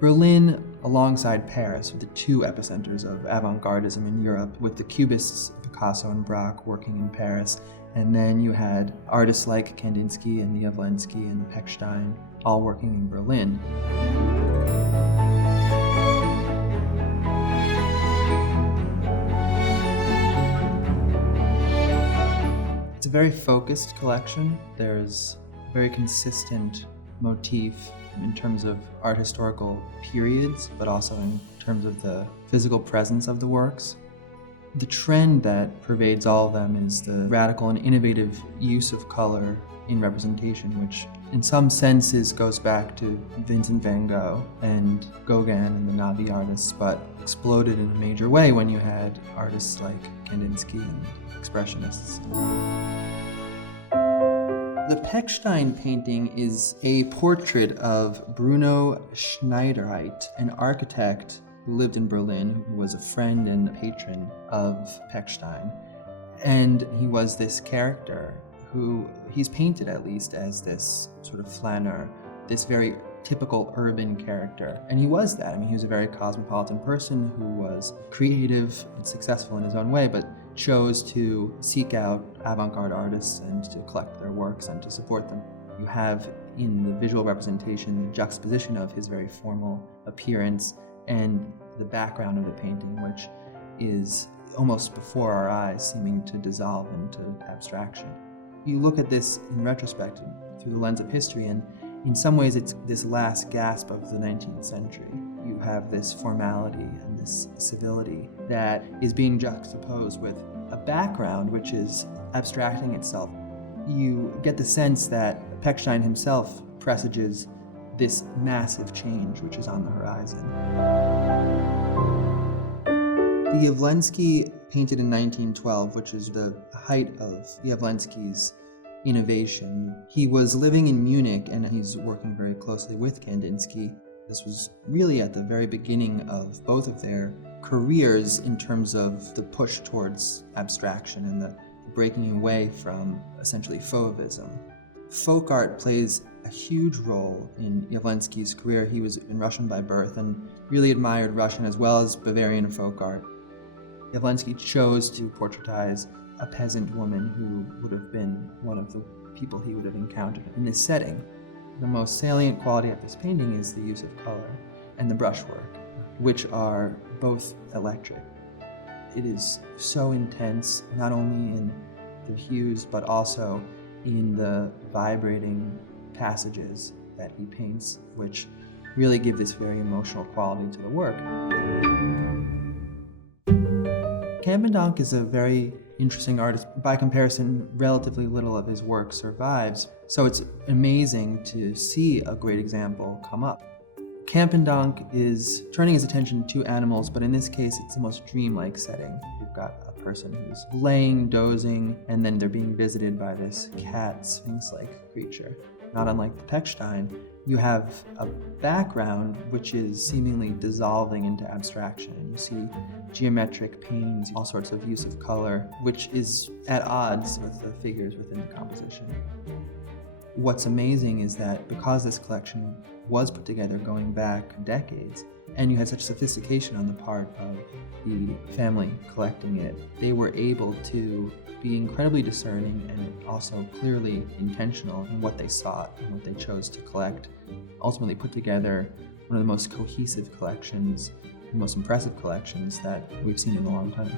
Berlin, alongside Paris, were the two epicenters of avant-gardism in Europe, with the Cubists, Picasso and Braque, working in Paris. And then you had artists like Kandinsky and Jawlensky and Pechstein all working in Berlin. It's a very focused collection. There's a very consistent motif in terms of art historical periods, but also in terms of the physical presence of the works. The trend that pervades all of them is the radical and innovative use of color in representation, which in some senses goes back to Vincent van Gogh and Gauguin and the Navi artists, but exploded in a major way when you had artists like Kandinsky and Expressionists. The Pechstein painting is a portrait of Bruno Schneidereit, an architect who lived in Berlin, who was a friend and patron of Pechstein. And he was this character who he's painted, at least, as this sort of flaneur, this very typical urban character. And he was that. I mean, he was a very cosmopolitan person who was creative and successful in his own way, but chose to seek out avant-garde artists and to collect their works and to support them. You have in the visual representation the juxtaposition of his very formal appearance and the background of the painting, which is almost before our eyes, seeming to dissolve into abstraction. You look at this in retrospect through the lens of history, and in some ways it's this last gasp of the 19th century. You have this formality and this civility that is being juxtaposed with a background which is abstracting itself. You get the sense that Pechstein himself presages this massive change which is on the horizon. The Jawlensky painted in 1912, which is the height of Jawlensky's innovation. He was living in Munich and he's working very closely with Kandinsky. This was really at the very beginning of both of their careers in terms of the push towards abstraction and the breaking away from essentially fauvism. Folk art plays a huge role in Jawlensky's career. He was Russian by birth and really admired Russian as well as Bavarian folk art. Jawlensky chose to portraitize a peasant woman who would have been one of the people he would have encountered in this setting. The most salient quality of this painting is the use of color and the brushwork, which are both electric. It is so intense, not only in the hues, but also in the vibrating passages that he paints, which really give this very emotional quality to the work. Campendonk is a very interesting artist. By comparison, relatively little of his work survives, so it's amazing to see a great example come up. Campendonk is turning his attention to animals, but in this case it's the most dreamlike setting. You've got a person who's laying, dozing, and then they're being visited by this cat, sphinx-like creature. Not unlike the Pechstein, you have a background which is seemingly dissolving into abstraction. And you see geometric panes, all sorts of use of color, which is at odds with the figures within the composition. What's amazing is that because this collection was put together going back decades, and you had such sophistication on the part of the family collecting it, they were able to be incredibly discerning and also clearly intentional in what they sought and what they chose to collect. Ultimately put together one of the most cohesive collections, the most impressive collections that we've seen in a long time.